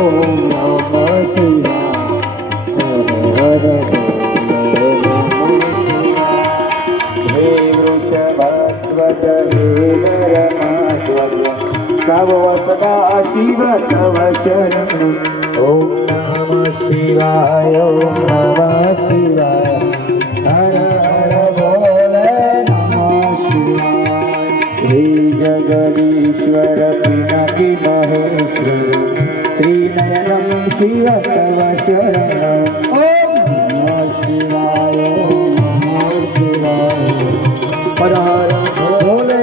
ઓમ નમઃ શિવાય. હે વૃષભધ્વજ હે નરમાધ્વજ સવ સદા શિવ તવ શરણ. ઓમ નમઃ શિવાય ઓમ નમઃ શિવાય. હર હર બોલે નમઃ શિવાય. હે જગદીશ્વર પિનાકી મહેશ્વર ત્રિનયનમ શિવ તવ શરણ. ઓમ નમઃ શિવાય ઓમ નમઃ શિવાય. હર હર બોલે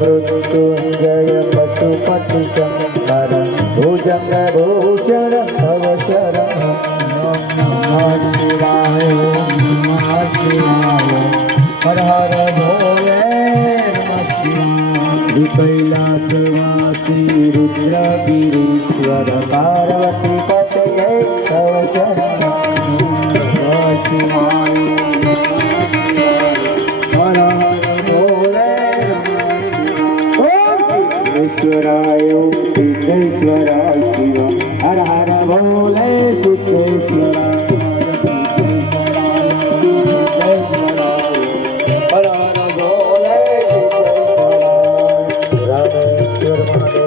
મૃત્યુંજય પશુપતિ શંકર ભુજંગ ભૂષણ ભવ શરણ. નમઃ શિવાય ઓમ નમઃ શિવાય. હર હર ભોલે નમઃ શિવાય. કૈલાસવાસી રુદ્ર ગિરીશ્વર પાર્વતી પતયે તવ શરણ. નમઃ શિવાય. સિદ્ધેશ્વરાય સિદ્ધેશ્વરાય શિવ. હર હર ભોલે સિદ્ધેશ્વરાય. હર હર ભોલે સિદ્ધેશ્વરાય. રામેશ્વર મહાદેવ.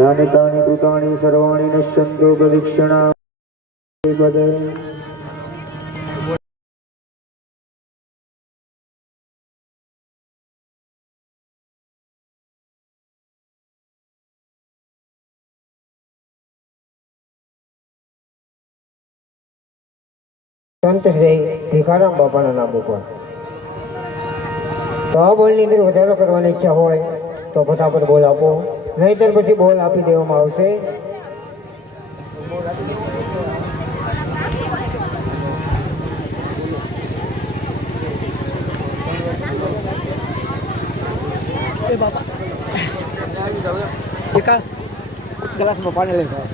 યાની તાની ભૂતાની સર્વાણી નશ્યન્તો પ્રદક્ષિણા પદે. સંત શ્રી ભીખારામ બાપાના નામ ઉપર. તો આ બોલની અંદર વધારો કરવાની ઈચ્છા હોય તો ફટાફટ બોલ આપો, નહીંતર પછી બોલ આપી દેવામાં આવશે. ગ્લાસમાં પાણી લઈ જાઓ.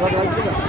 What